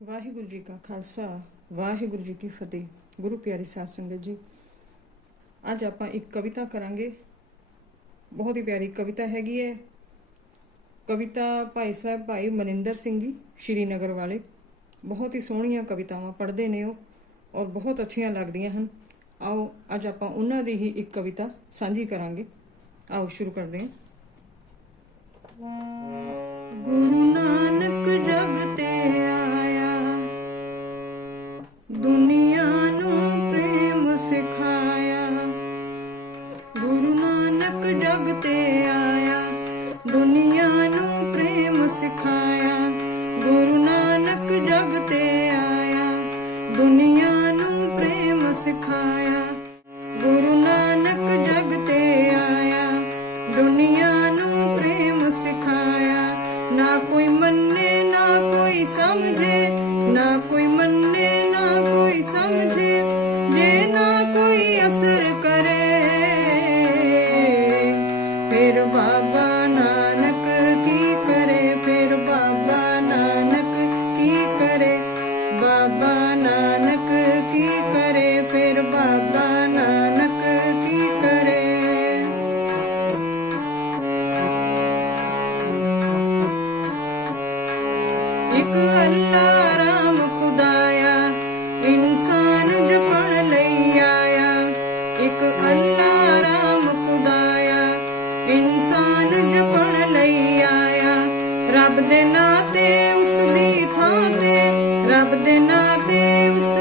ਵਾਹਿਗੁਰੂ ਜੀ ਕਾ ਖਾਲਸਾ, ਵਾਹਿਗੁਰੂ ਜੀ ਕੀ ਫਤਿਹ। ਗੁਰੂ ਪਿਆਰੀ ਸਾਧ ਸੰਗਤ ਜੀ, ਅੱਜ ਆਪਾਂ ਇੱਕ ਕਵਿਤਾ ਕਰਾਂਗੇ। ਬਹੁਤ ਹੀ ਪਿਆਰੀ ਕਵਿਤਾ ਹੈਗੀ ਹੈ। ਕਵਿਤਾ ਭਾਈ ਸਾਹਿਬ ਭਾਈ ਮਨਿੰਦਰ ਸਿੰਘ ਜੀ, ਸ਼੍ਰੀਨਗਰ ਵਾਲੇ। ਬਹੁਤ ਹੀ ਸੋਹਣੀਆਂ ਕਵਿਤਾਵਾਂ ਪੜ੍ਹਦੇ ਨੇ ਉਹ ਔਰ ਬਹੁਤ ਅੱਛੀਆਂ ਲੱਗਦੀਆਂ ਹਨ। ਆਓ, ਅੱਜ ਆਪਾਂ ਉਹਨਾਂ ਦੀ ਹੀ ਇੱਕ ਕਵਿਤਾ ਸਾਂਝੀ ਕਰਾਂਗੇ। ਆਓ, ਸ਼ੁਰੂ ਕਰਦੇ ਹਾਂ। ਗੁਰੂ ਨਾਨਕ ਜਗ ਤੇ ਦੁਨੀਆ ਨੂੰ ਪ੍ਰੇਮ ਸਿਖਾਇਆ। ਗੁਰੂ ਨਾਨਕ ਜਗ ਤੇ ਆਇਆ। ਦੁਨੀਆ ਨੂੰ ਪ੍ਰੇਮ ਸਿਖਾਇਆ। ਗੁਰੂ ਨਾਨਕ ਜਗ ਤੇ ਆਇਆ। ਦੁਨੀਆ ਨੂੰ ਪ੍ਰੇਮ ਸਿਖਾਇਆ। ਗੁਰੂ Pero mamá. ਜਪਣ ਲਈ ਆਇਆ। ਰੱਬ ਦੇ ਨਾਂ ਤੇ ਉਸ ਦੀ ਥਾਂ ਤੇ, ਰੱਬ ਦੇ ਨਾਂ ਤੇ ਉਸ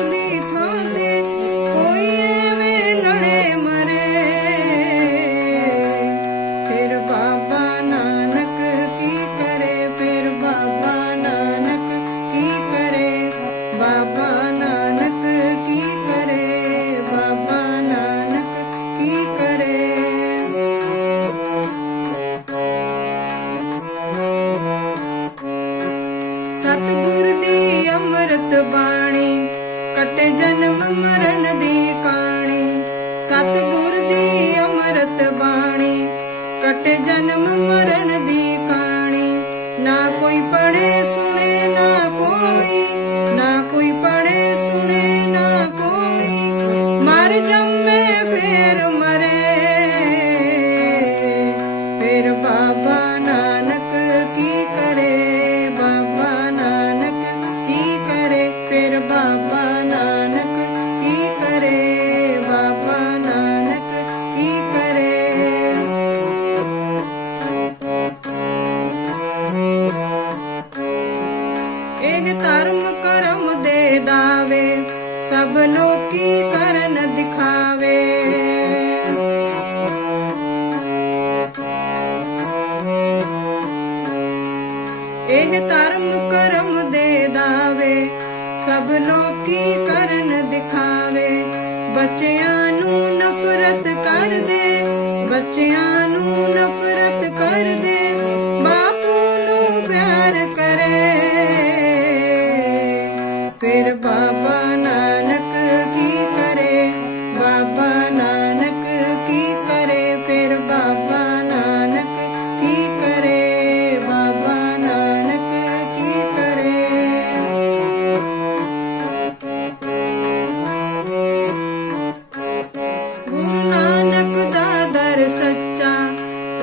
ਜਨਮ ਮਰਨ ਦੀ ਕਹਾਣੀ ਨਾ ਕੋਈ ਪੜੇ ਸੁਣ ਇਹ ਧਰਮ ਕਰਮ ਦੇ ਦਾਵੇ, ਸਭ ਲੋਕੀ ਕਰਨ ਦਿਖਾਵੇ। ਬੱਚਿਆਂ ਨੂੰ ਨਫ਼ਰਤ ਕਰਦੇ, ਬੱਚਿਆਂ ਨੂੰ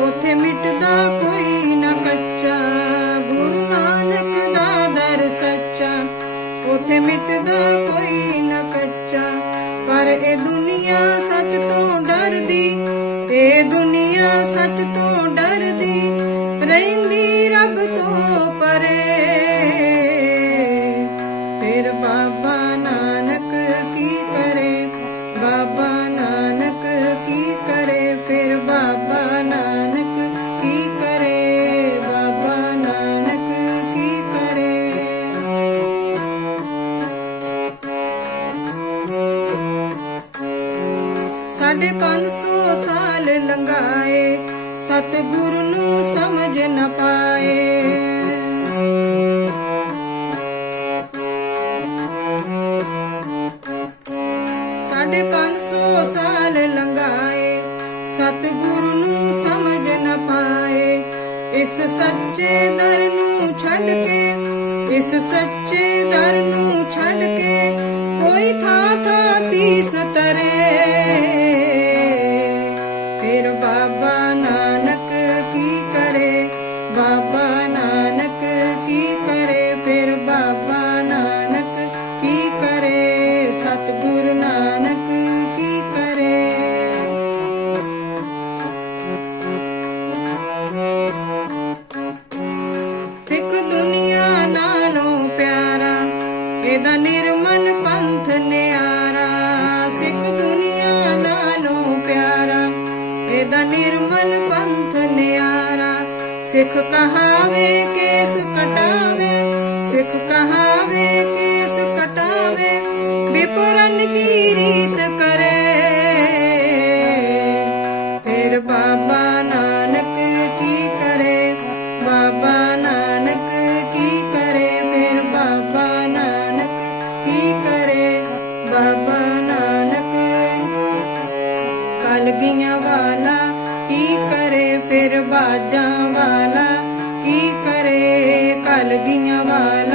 ਉਥੇ ਮਿਟਦਾ ਕੋਈ ਨਾ ਕੱਚਾ, ਗੁਰੂ ਨਾਨਕ ਦਾ ਦਰ ਸੱਚਾ। ਉਥੇ ਮਿਟਦਾ ਕੋਈ ਨਾ ਕੱਚਾ, ਪਰ ਇਹ ਦੁਨੀਆ ਸੱਚ ਤੋਂ ਡਰਦੀ, ਇਹ ਦੁਨੀਆ ਸੱਚ ਤੋਂ ਡਰਦੀ। ਰਹਿੰਦੀ ਰੱਬ ਤੋਂ ਸਤਿਗੁਰੂ ਨੂੰ ਸਮਝ ਨ ਪਾਏ। ਲੰਘਾਏ, ਸਤਿਗੁਰ ਨੂੰ ਸਮਝ ਨ ਪਾਏ। ਸੱਚੇ ਦਰ ਨੂੰ ਛੱਡ ਕੇ, ਇਸ ਸੱਚੇ ਦਰ ਨੂੰ ਛੱਡ ਕੇ ਕੋਈ ਥਾਂ ਕਾਸੀ ਸੀਸ ਸਿੱਖ ਦੁਨੀਆ ਨਾਲੋਂ ਪਿਆਰਾ, ਇਹਦਾ ਨਿਰਮਲ ਪੰਥ ਨਿਆਰਾ। ਸਿੱਖ ਦੁਨੀਆ ਨਾਲੋਂ ਪਿਆਰਾ, ਇਹਦਾ ਨਿਰਮਲ ਪੰਥ ਨਿਆਰਾ। ਸਿੱਖ ਕਹਾਵੇ, ਕੇਸ ਕਟਾਵੇ, ਸਿੱਖ ਕਹਾ ਰਾਜਾਂ ਵਾਲਾ ਕੀ ਕਰੇ? ਕਲ ਦੀਆਂ ਵਾਰ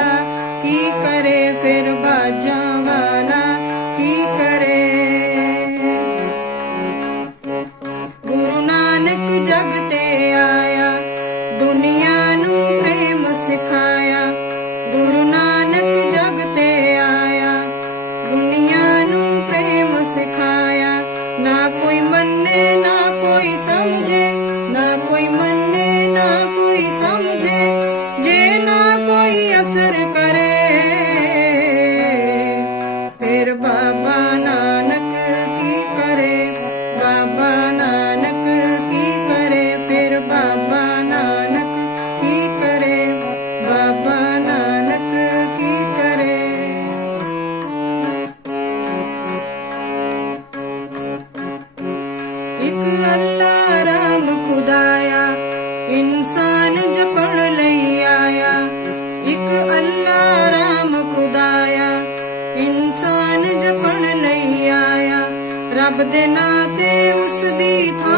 ਇਨਸਾਨ ਜਪਣ ਲਈ ਆਇਆ। ਇੱਕ ਅੱਲਾ ਰਾਮ ਖੁਦਾਇਆ। ਇਨਸਾਨ ਜਪਣ ਲਈ ਆਇਆ। ਰੱਬ ਦੇ ਨਾਂ ਤੇ ਉਸ ਦੀ ਥਾਂ